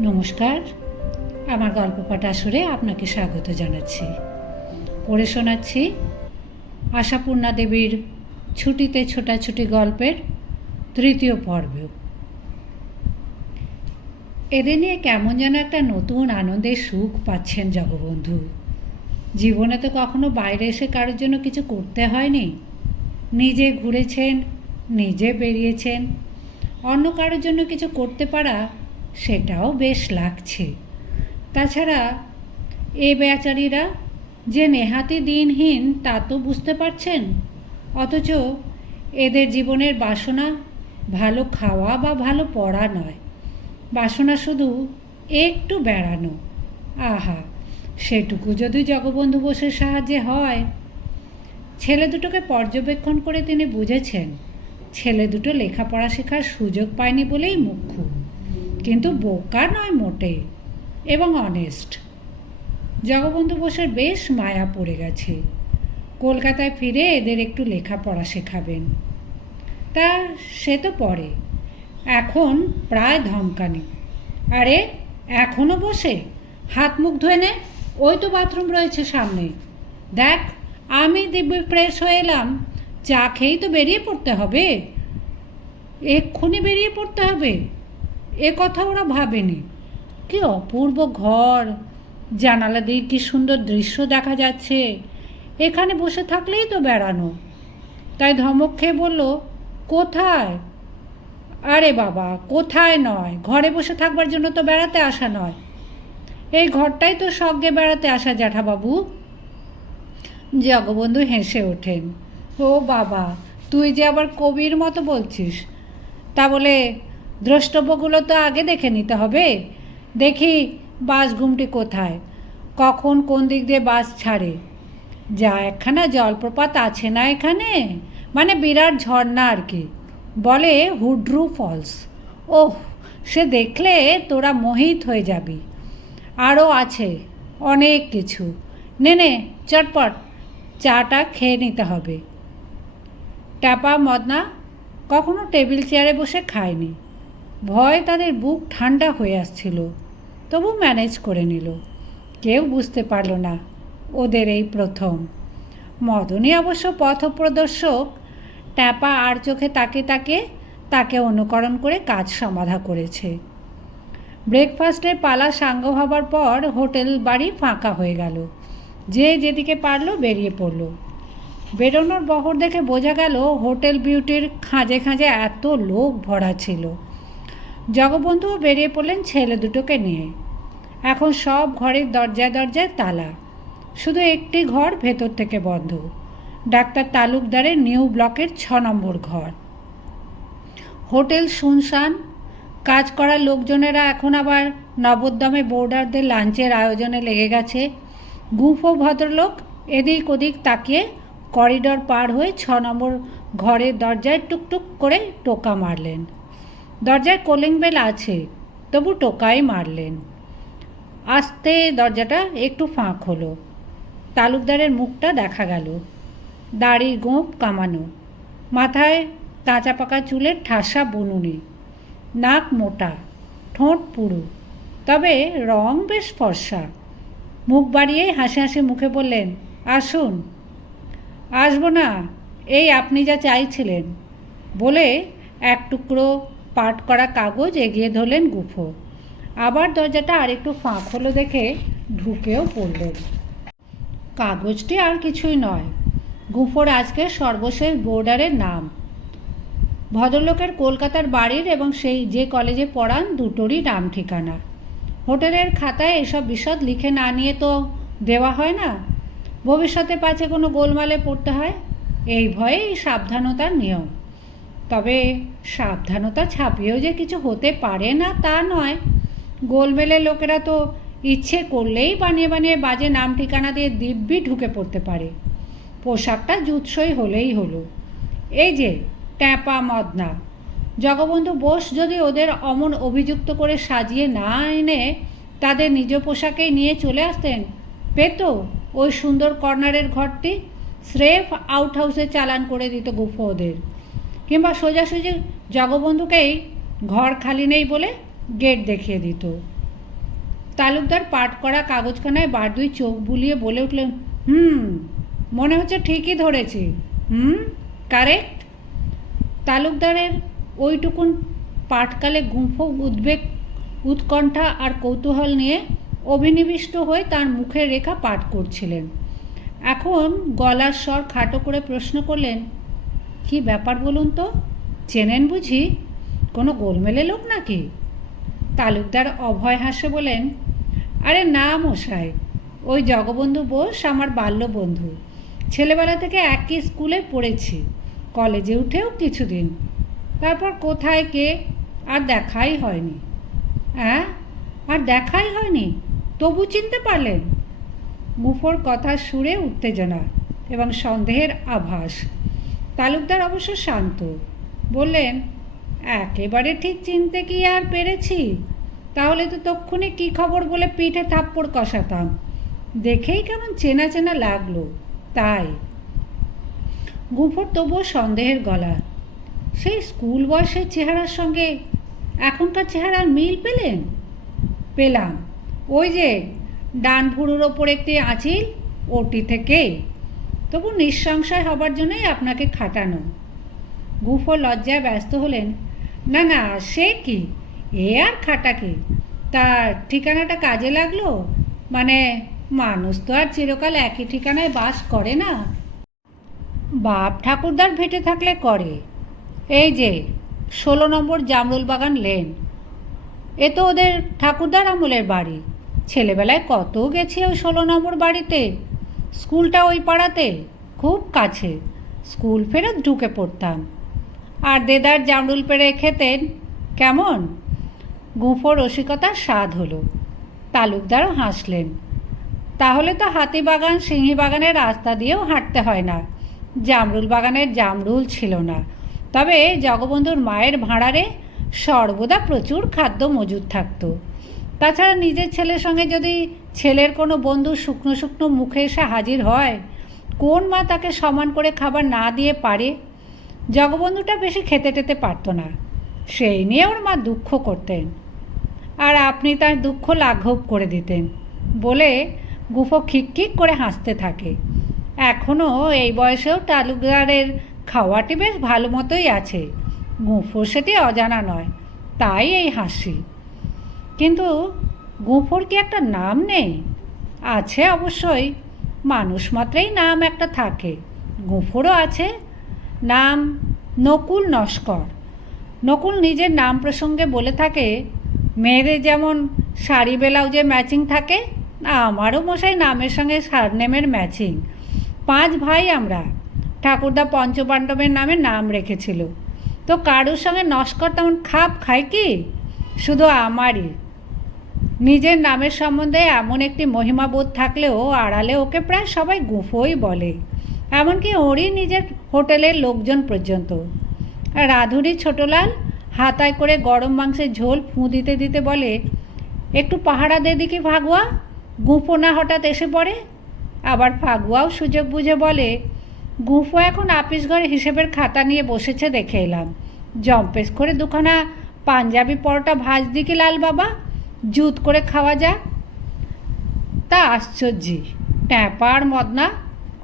নমস্কার। আমার গল্প পাঠ আসরে আপনাকে স্বাগত জানাচ্ছি। পড়ে শোনাচ্ছি আশাপূর্ণা দেবীর ছুটিতে ছোটাছুটি গল্পের তৃতীয় পর্ব। এদের নিয়ে কেমন যেন একটা নতুন আনন্দের সুখ পাচ্ছেন জগবন্ধু। জীবনে তো কখনো বাইরে এসে কারোর জন্য কিছু করতে হয়নি। নিজে ঘুরেছেন, নিজে বেরিয়েছেন। অন্য কারোর জন্য কিছু করতে পারা সেটাও বেশ লাগছে। তাছাড়া এ বেচারীরা যে নেহাতি দিনহীন তা তো বুঝতে পারছেন? অথচ এদের জীবনের বাসনা ভালো খাওয়া বা ভালো পড়া নয়। বাসনা শুধু একটু বেড়ানো। আহা, সেটুকু যদি জগবন্ধু বোসের সাহায্যে হয়। ছেলে দুটোকে পর্যবেক্ষণ করে তিনি বুঝেছেন। ছেলে দুটো লেখাপড়া শেখার সুযোগ পায়নি বলেই মুখ্য। কিন্তু বোকা নয় মোটে এবং অনেস্ট জগবন্ধু বোসের বেশ মায়া পড়ে গেছে। কলকাতায় ফিরে এদের একটু লেখাপড়া শেখাবেন। তা সে তো পড়ে। এখন প্রায় ধমকানি। আরে এখনও বসে? হাত মুখ ধুয়ে নে। ওই তো বাথরুম রয়েছে সামনে। দেখ, আমি দিব্য ফ্রেশ হয়ে এলাম। চা খেয়েই তো বেরিয়ে পড়তে হবে। এক্ষুনি বেরিয়ে পড়তে হবে। এ কথা ওরা ভাবেনি। কি অপূর্ব ঘর। জানালা দিয়ে কি সুন্দর দৃশ্য দেখা যাচ্ছে। এখানে বসে থাকলেই তো বেড়ানো। তাই ধমক খেয়ে বলল, কোথায়? আরে বাবা, কোথায় নয়? ঘরে বসে থাকবার জন্য তো বেড়াতে আসা নয়। এই ঘরটাই তো সঙ্গে বেড়াতে আসা জ্যাঠাবাবু। জগবন্ধু হেসে ওঠেন, ও বাবা, তুই যে আবার কবির মতো বলছিস, তা বলে দ্রষ্টব্যগুলো তো আগে দেখে নিতে হবে। দেখি বাস ঘুমটি কোথায়? কখন কোন দিক দিয়ে বাস ছাড়ে? যা একখানা জলপ্রপাত আছে না এখানে? মানে বিরাট ঝর্ণা আর কি। বলে হুড্রু ফলস। ওহ, সে দেখলে তোরা মোহিত হয়ে যাবি। আরও আছে, অনেক কিছু। নে নে, চটপট। চাটা খেয়ে নিতে হবে। ট্যাপা মদনা কখনো টেবিল চেয়ারে বসে খায়নি। ভয় তাদের বুক ঠান্ডা হয়ে আসছিল। তবু ম্যানেজ করে নিল। কেউ বুঝতে পারল না ওদের এই প্রথম। মদনী অবশ্য পথপ্রদর্শক। ট্যাপা আর চোখে তাকে তাকে তাকে অনুকরণ করে কাজ সমাধা করেছে। ব্রেকফাস্টের পালা সাঙ্গ হবার পর হোটেল বাড়ি ফাঁকা হয়ে গেল। যে যেদিকে পারল বেরিয়ে পড়ল। বেরোনোর বহর দেখে বোঝা গেল হোটেল বিউটির খাঁজে খাঁজে এত লোক ভরা ছিল। জগবন্ধুও বেরিয়ে পড়লেন ছেলে দুটোকে নিয়ে। এখন সব ঘরের দরজায় দরজায় তালা। শুধু একটি ঘর ভেতর থেকে বন্ধ। ডাক্তার তালুকদারের নিউ ব্লকের ছ নম্বর ঘর। হোটেল শুনশান। কাজ করা লোকজনেরা এখন আবার নবোদ্যমে বোর্ডারদের লাঞ্চের আয়োজনে লেগে গেছে। গুফো ভদ্রলোক এদিক ওদিক তাকিয়ে করিডর পার হয়ে ছ নম্বর ঘরের দরজায় টুকটুক করে টোকা মারলেন। দরজায় কলিং বেল আছে, তবু টোকাই মারলেন। আস্তে দরজাটা একটু ফাঁক হলো। তালুকদারের মুখটা দেখা গেল। দাড়ি গোঁপ কামানো। মাথায় কাঁচা পাকা চুলের ঠাসা বুনুনি। নাক মোটা, ঠোঁট পুরু। তবে রং বেশ ফর্সা। মুখ বাড়িয়ে হাসি হাসি মুখে বললেন, আসুন। আসব না, এই আপনি যা চাইছিলেন। বলে এক টুকরো পাট করা কাগজ এগিয়ে ধরলেন গুফো। আবার দরজাটা আরেকটু ফাঁক হলো দেখে ঢুকেও পড়লেন। কাগজটি আর কিছুই নয়। গুফোর আজকের সর্বশেষ বোর্ডারের নাম। ভদ্রলোকের কলকাতার বাড়ির এবং সেই যে কলেজে পড়ান দুটোরই নাম ঠিকানা। হোটেলের খাতায় এসব বিশদ লিখে না নিয়ে তো দেওয়া হয় না। ভবিষ্যতে পাছে কোনো গোলমালে পড়তে হয়? এই ভয়েই সাবধানতার নিয়ম। তবে সাবধানতা ছাপিয়েও যে কিছু হতে পারে না তা নয়। গোলমেলের লোকেরা তো ইচ্ছে করলেই বানিয়ে বানিয়ে বাজে নাম ঠিকানা দিয়ে দিব্যি ঢুকে পড়তে পারে। পোশাকটা জুৎসই হলেই হলো। এই যে, ট্যাপা মদনা। জগবন্ধু বোস যদি ওদের অমন অভিযুক্ত করে সাজিয়ে না এনে তাদের নিজ পোশাকেই নিয়ে চলে আসতেন, পেত ওই সুন্দর কর্নারের ঘরটি? স্রেফ আউট হাউসে চালান করে দিত গুফো ওদের। কিংবা সোজাসুজি জগবন্ধুকেই ঘর খালি নেই বলে গেট দেখিয়ে দিত। তালুকদার পাঠ করা কাগজখানায় বার দুই চোখ বুলিয়ে বলে উঠলেন হুম, মনে হচ্ছে ঠিকই ধরেছি। হুম কারেক্ট তালুকদারের ওইটুকুন পাঠকালে গুঁফো উদ্বেগ, উৎকণ্ঠা আর কৌতূহল নিয়ে অভিনিবিষ্ট হয়ে তার মুখের রেখা পাঠ করছিলেন। এখন গলার স্বর খাটো করে প্রশ্ন করলেন কি ব্যাপার বলুন তো? চেনেন বুঝি? কোনো গোলমেলে লোক নাকি? তালুকদার অভয় হাসে বলেন, আরে না মশাই, ওই জগবন্ধু বোস আমার বাল্য বন্ধু ছেলেবেলা থেকে একই স্কুলে পড়েছি, কলেজে উঠেও কিছুদিন। তারপর কোথায় কে? আর দেখাই হয়নি। হ্যাঁ আর দেখাই হয়নি? তবু চিনতে পারলেন? মুফোর কথা সুরে উত্তেজনা এবং সন্দেহের আভাস। তালুকদার অবশ্য শান্ত। বললেন, একেবারে ঠিক চিনতে কি আর পেরেছি? তাহলে তো তক্ষুনি কী খবর বলে পিঠে থাপ্পড় কষাতাম। দেখেই কেমন চেনা চেনা লাগল, তাই। গুফর তবুও সন্দেহের গলা। সেই স্কুল বয়সের চেহারার সঙ্গে এখনকার চেহারার মিল পেলেন? পেলাম। ওই যে ডান ভুরুর ওপর একটি আঁচিল, ওটি থেকে তবু নিঃসংশয় হবার জন্যই আপনাকে খাটানো। গুফো লজ্জায় ব্যস্ত হলেন, না না, সে কি? এ আর খাটাকে তার ঠিকানাটা কাজে লাগল? মানে মানুষ তো আর চিরকাল একই ঠিকানায় বাস করে না? বাপ ঠাকুরদার ভেটে থাকলে করে। এই যে, ষোলো নম্বর জামরুল বাগান লেন। এ তো ওদের ঠাকুরদার আমলের বাড়ি। ছেলেবেলায় কত গেছি ওই ষোলো নম্বর বাড়িতে? স্কুলটা ওই পাড়াতে, খুব কাছে। স্কুল ফেরত ঢুকে পড়তাম। আর দেদার জামরুল পেড়ে খেতেন, কেমন? গুঁফো রসিকতার স্বাদ হলো। তালুকদারও হাসলেন, তাহলে তো হাতিবাগান সিংহী বাগানের রাস্তা দিয়েও হাঁটতে হয় না। জামরুল বাগানের জামরুল ছিল না। তবে জগবন্ধুর মায়ের ভাঁড়ারে সর্বদা প্রচুর খাদ্য মজুদ থাকতো। তাছাড়া নিজের ছেলের সঙ্গে যদি ছেলের কোনো বন্ধু শুকনো শুকনো মুখে এসে হাজির হয়, কোন মা তাকে সমান করে খাবার না দিয়ে পারে? জগবন্ধুটা বেশি খেতে টেতে পারতো না। সেই নিয়ে ওর মা দুঃখ করতেন। আর আপনি তার দুঃখ লাঘব করে দিতেন। বলে গুফো খিকখিক করে হাসতে থাকে। এখনও এই বয়সেও তালুকদারের খাওয়াটি বেশ ভালো মতোই আছে। গুঁফো সেটি অজানা নয়, তাই এই হাসি। কিন্তু গুঁফোর কি একটা নাম নেই? আছে অবশ্যই। মানুষ মাত্রেই নাম একটা থাকে। গুঁফোরও আছে। নাম নকুল নস্কর। নকুল নিজের নাম প্রসঙ্গে বলে থাকে, মেয়েদের যেমন শাড়ি ব্লাউজে ম্যাচিং থাকে, আমারও মশাই নামের সঙ্গে সারনেমের ম্যাচিং। পাঁচ ভাই আমরা। ঠাকুরদা পঞ্চপাণ্ডবের নামে নাম রেখেছিল। তো কারুর সঙ্গে নস্কর তেমন খাপ খায় কি? শুধু আমারই। নিজের নামের সম্বন্ধে এমন একটি মহিমাবোধ থাকলেও আড়ালে ওকে প্রায় সবাই গুঁফোই বলে। এমনকি ওরই নিজের হোটেলের লোকজন পর্যন্ত। রাধুরি ছোটলাল হাতায় করে গরম মাংসের ঝোল ফুঁ দিতে দিতে বলে, একটু পাহারা দে দিকে ফাগুয়া, গুঁফো না হঠাৎ এসে পড়ে? আবার ফাগুয়াও সুযোগ বুঝে বলে, গুঁফো এখন আপিস ঘরে হিসেবের খাতা নিয়ে বসেছে দেখে এলাম। জম্পেস করে দুখানা পাঞ্জাবি পরোটা ভাজ দিকে লাল বাবা জুত করে খাওয়া যাক তা আশ্চর্যই ট্যাপার, মদনা,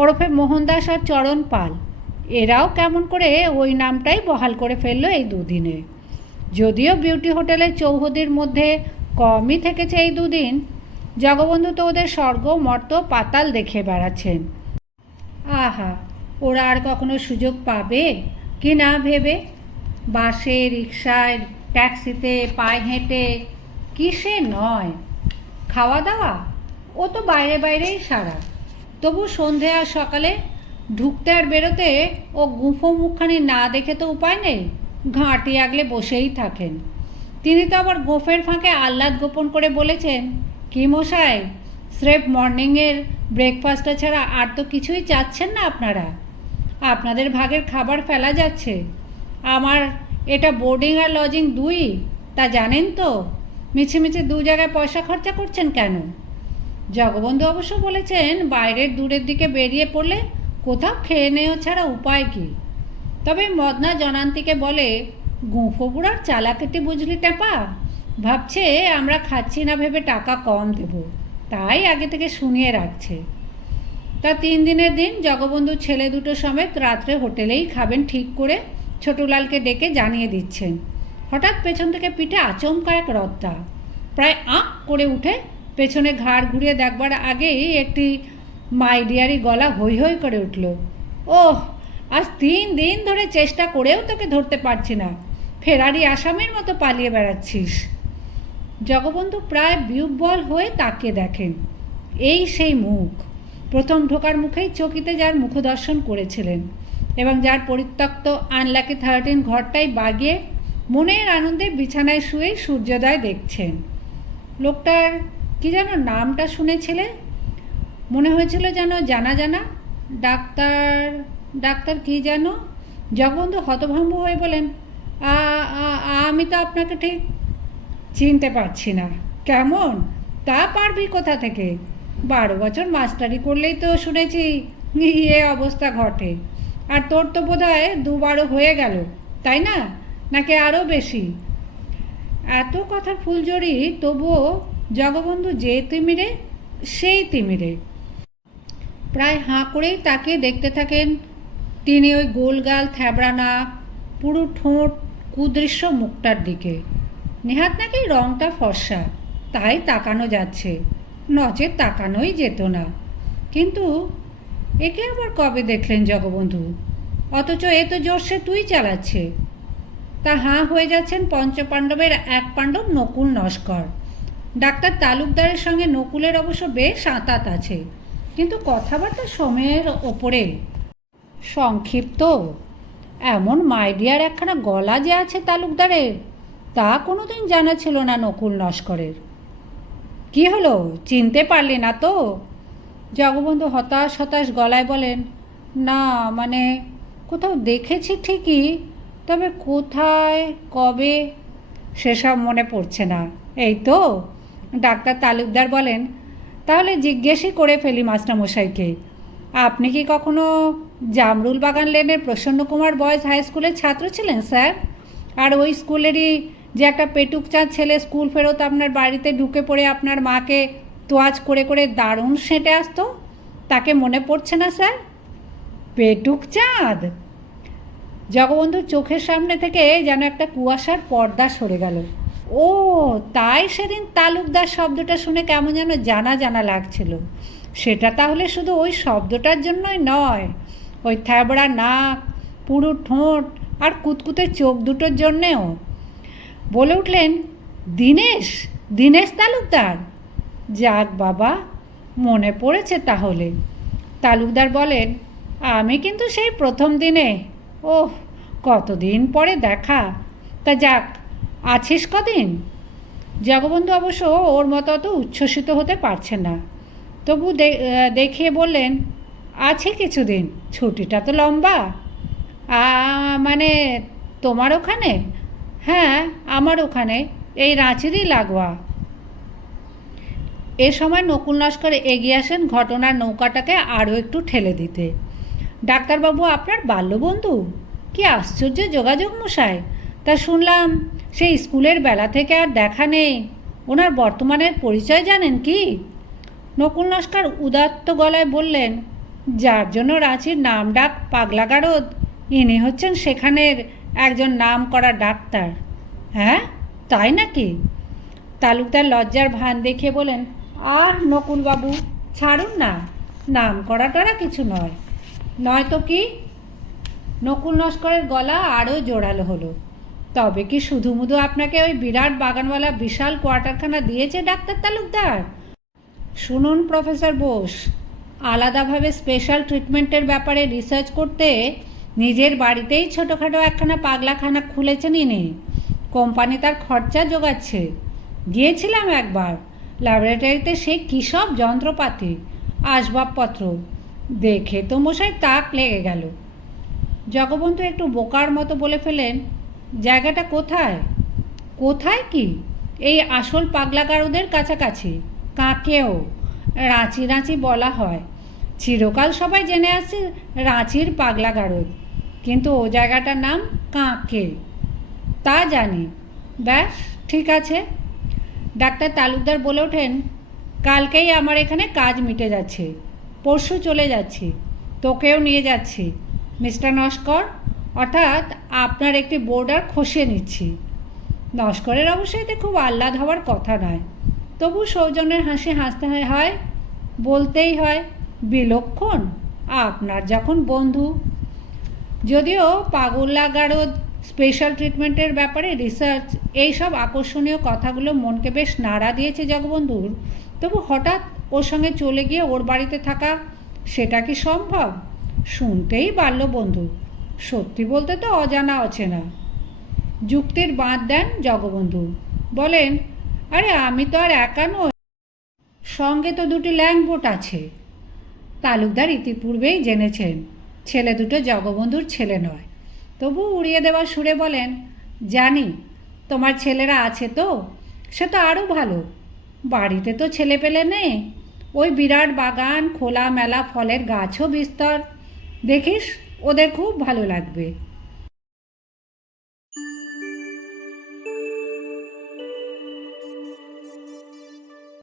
ওরফে মোহনদাস আর চরণ পাল, এরাও কেমন করে ওই নামটাই বহাল করে ফেলল এই দুদিনে। যদিও বিউটি হোটেলের চৌহদির মধ্যে কমই থেকেছে এই দুদিন, জগবন্ধু তো ওদের স্বর্গ, মর্ত, পাতাল দেখে বেড়াচ্ছেন। আহা, ওরা আর কখনো সুযোগ পাবে কি না ভেবে? বাসে, রিক্সায়, ট্যাক্সিতে, পায়ে হেঁটে কিসে নয়। খাওয়া দাওয়া ও তো বাইরে বাইরেই সারা। তবু সন্ধে আর সকালে ঢুকতে আর বেরোতে ও গুঁফো মুখখানি না দেখে তো উপায় নেই। ঘাঁটি আগলে বসেই থাকেন। তিনি তো আবার গোফের ফাঁকে আহ্লাদ গোপন করে বলেছেন, কি মশাই, স্রেফ মর্নিংয়ের ব্রেকফাস্টটা ছাড়া আর তো কিছুই চাচ্ছেন না আপনারা? আপনাদের ভাগের খাবার ফেলা যাচ্ছে। আমার এটা বোর্ডিং আর লজিং দুই, তা জানেন তো? মিছে মিছে দু জায়গায় পয়সা খরচা করছেন কেন? জগবন্ধু অবশ্য বলেছেন, বাইরের দূরের দিকে বেরিয়ে পড়লে কোথাও খেয়ে নেওয়া ছাড়া উপায় কী? তবে মদনা জনান্তিকে বলে, গুঁফো বুড়ার চালাকেটি বুঝলি টেপা ভাবছে আমরা খাচ্ছি না ভেবে টাকা কম দেব। তাই আগে থেকে শুনিয়ে রাখছে। তা তিন দিনের দিন জগবন্ধু ছেলে দুটো সমেত রাত্রে হোটেলেই খাবেন ঠিক করে ছোটলালকে ডেকে জানিয়ে দিচ্ছেন। হঠাৎ পেছন থেকে পিঠে আচমকা এক রত্তা প্রায় আঁক করে উঠে পেছনে ঘাড় ঘুরিয়ে দেখবার আগেই একটি মাইডিয়ারি গলা হৈ হৈ করে উঠল। ওহ, আজ তিন দিন ধরে চেষ্টা করেও তোকে ধরতে পারছি না। ফেরারি আসামির মতো পালিয়ে বেড়াচ্ছিস। জগবন্ধু প্রায় বিউব্বল হয়ে তাকিয়ে দেখেন। এই সেই মুখ। প্রথম ঢোকার মুখেই চকিতে যার মুখদর্শন করেছিলেন এবং যার পরিত্যক্ত আনলাকি থার্টিন ঘরটাই বাগিয়ে মনের আনন্দে বিছানায় শুয়ে সূর্যোদয় দেখছেন। লোকটার কি যেন নামটা শুনেছিলে? মনে হয়েছিল যেন জানা জানা। ডাক্তার ডাক্তার কি যেন? জগবন্ধু হতভম্ব হয়ে বলেন, "আ- আ- আমি তো আপনাকে ঠিক চিনতে পারছি না। কেমন? তা পারবি কোথা থেকে? বারো বছর মাস্টারি করলেই তো শুনেছি ইয়ে অবস্থা ঘটে। আর তোর তো বোধ হয় দুবারও হয়ে গেল, তাই না? নাকি আরও বেশি? এত কথা ফুলজড়ি তবুও জগবন্ধু যে তিমিরে, সেই তিমিরে। প্রায় হাঁ করেই তাকে দেখতে থাকেন তিনি ওই গোলগাল থ্যাবড়া নাক পুরো ঠোঁট, কুদৃশ্য মুখটার দিকে। নেহাত নাকি রংটা ফর্সা, তাই তাকানো যাচ্ছে। নচেত তাকানোই যেত না। কিন্তু একে আবার কবে দেখলেন জগবন্ধু? অথচ এ তো জোরসে তুই চালাচ্ছে। তা হাঁ হয়ে যাচ্ছেন পঞ্চপাণ্ডবের এক পাণ্ডব নকুল নস্কর। ডাক্তার তালুকদারের সঙ্গে নকুলের অবশ্য বেশ আঁতাত আছে, কিন্তু কথাবার্তা সময়ের ওপরে সংক্ষিপ্ত। এমন মাইডিয়ার একখানা গলা যে আছে তালুকদারের, তা কোনোদিন জানা ছিল না নকুল নস্করের। কি হলো? চিনতে পারলে না তো? জগবন্ধু হতাশ হতাশ গলায় বলেন, না মানে কোথাও দেখেছি ঠিকই তবে কোথায়, কবে, সেসব মনে পড়ছে না। এই তো, ডাক্তার তালুকদার বলেন, তাহলে জিজ্ঞেসই করে ফেলি মাস্টারমশাইকে। আপনি কি কখনো জামরুল বাগান লেনের প্রসন্ন কুমার বয়েজ হাই স্কুলের ছাত্র ছিলেন, স্যার? আর ওই স্কুলেরই যে একটা পেটুক চাঁদ ছেলে স্কুল ফেরত আপনার বাড়িতে ঢুকে পড়ে আপনার মাকে তোয়াজ করে করে দারুণ সেঁটে আসতো? তাকে মনে পড়ছে না, স্যার? পেটুক চাঁদ জগবন্ধুর চোখের সামনে থেকে যেন একটা কুয়াশার পর্দা সরে গেল। ও, তাই সেদিন তালুকদার শব্দটা শুনে কেমন যেন জানা জানা লাগছিল। সেটা তাহলে শুধু ওই শব্দটার জন্যই নয়। ওই থ্যাবড়া নাক, পুরো ঠোঁট আর কুতকুতে চোখ দুটোর জন্যেও। বলে উঠলেন, দীনেশ দীনেশ তালুকদার? যাক বাবা, মনে পড়েছে তাহলে। তালুকদার বলেন, আমি কিন্তু সেই প্রথম দিনে ওহ, কতদিন পরে দেখা? তা যাক, আছিস কদিন? জগবন্ধু অবশ্য ওর মতো অত উচ্ছ্বসিত হতে পারছে না। তবু দেখিয়ে বললেন, আছে কিছুদিন, ছুটিটা তো লম্বা। মানে তোমার ওখানে? হ্যাঁ আমার ওখানে, এই রাঁচিরই লাগোয়া। এ সময় নকুল নস্কর এগিয়ে আসেন ঘটনার নৌকাটাকে আরও একটু ঠেলে দিতে। ডাক্তারবাবু আপনার বাল্যবন্ধু? কি আশ্চর্য যোগাযোগ মশাই। তা শুনলাম, সেই স্কুলের বেলা থেকে আর দেখা নেই। ওনার বর্তমানের পরিচয় জানেন কি? নকুল নস্কর উদাত্ত গলায় বললেন, যার জন্য রাঁচির নাম ডাক পাগলা গারদ ইনি হচ্ছেন সেখানের একজন নাম করা ডাক্তার। হ্যাঁ? তাই নাকি? তালুকদার লজ্জার ভান দেখিয়ে বলেন, আর নকুলবাবু, ছাড়ুন না। নাম করা টরা কিছু নয়। নয়তো কি? নকুল নস্করের গলা আরও জোরালো হলো। তবে কি শুধু মুধু আপনাকে ওই বিরাট বাগানওয়ালা বিশাল কোয়ার্টারখানা দিয়েছে, ডাক্তার তালুকদার? শুনুন, প্রফেসর বোস, আলাদাভাবে স্পেশাল ট্রিটমেন্টের ব্যাপারে রিসার্চ করতে নিজের বাড়িতেই ছোটোখাটো একখানা পাগলাখানা খুলেছেন ইনি। কোম্পানি তার খরচা যোগাচ্ছে। গিয়েছিলাম একবার। ল্যাবরেটরিতে সে কী সব যন্ত্রপাতি? আসবাবপত্র দেখে তো মশাই তাক লেগে গেল। জগবন্ধু একটু বোকার মতো বলে ফেলেন, জায়গাটা কোথায়? কোথায় কি? এই আসল পাগলাগারুদের কাছাকাছি। কাকেও? রাঁচি রাঁচি বলা হয়। চিরকাল সবাই জেনে আসছে রাঁচির পাগলা গারদ কিন্তু ও জায়গাটার নাম কাঁকে? তা জানি। ব্যাস, ঠিক আছে। ডাক্তার তালুকদার বলে ওঠেন, কালকেই আমার এখানে কাজ মিটে যাচ্ছে। পরশু চলে যাচ্ছি। তোকেও নিয়ে যাচ্ছি। মিস্টার নস্কর, অর্থাৎ আপনার একটি বোর্ডার খসিয়ে নিচ্ছি। নস্করের অবশ্য এতে খুব আহ্লাদ হওয়ার কথা নয়। তবু সৌজন্যের হাসি হাসতে হয় বলতেই হয়, বিলক্ষণ, আপনার যখন বন্ধু। যদিও পাগলা গারদ স্পেশাল ট্রিটমেন্টের ব্যাপারে রিসার্চ এইসব আকর্ষণীয় কথাগুলো মনকে বেশ নাড়া দিয়েছে জগবন্ধুর। তবু হঠাৎ ওর সঙ্গে চলে গিয়ে ওর বাড়িতে থাকা, সেটা কি সম্ভব? শুনতেই পারল বন্ধু। সত্যি বলতে তো অজানা অচেনা। যুক্তির বাঁধ দেন জগবন্ধু। বলেন, আরে আমি তো আর একা নই। সঙ্গে তো দুটি ল্যাংবোট আছে। তালুকদার ইতিপূর্বেই জেনেছেন, ছেলে দুটো জগবন্ধুর ছেলে নয়। তবু উড়িয়ে দেওয়ার সুরে বলেন, জানি, তোমার ছেলেরা আছে তো? সে তো আরও ভালো। বাড়িতে তো ছেলে পেলে নেই। ওই বিরাট বাগান খোলা মেলা ফলের গাছও বিস্তর। দেখিস ওদের খুব ভালো লাগবে।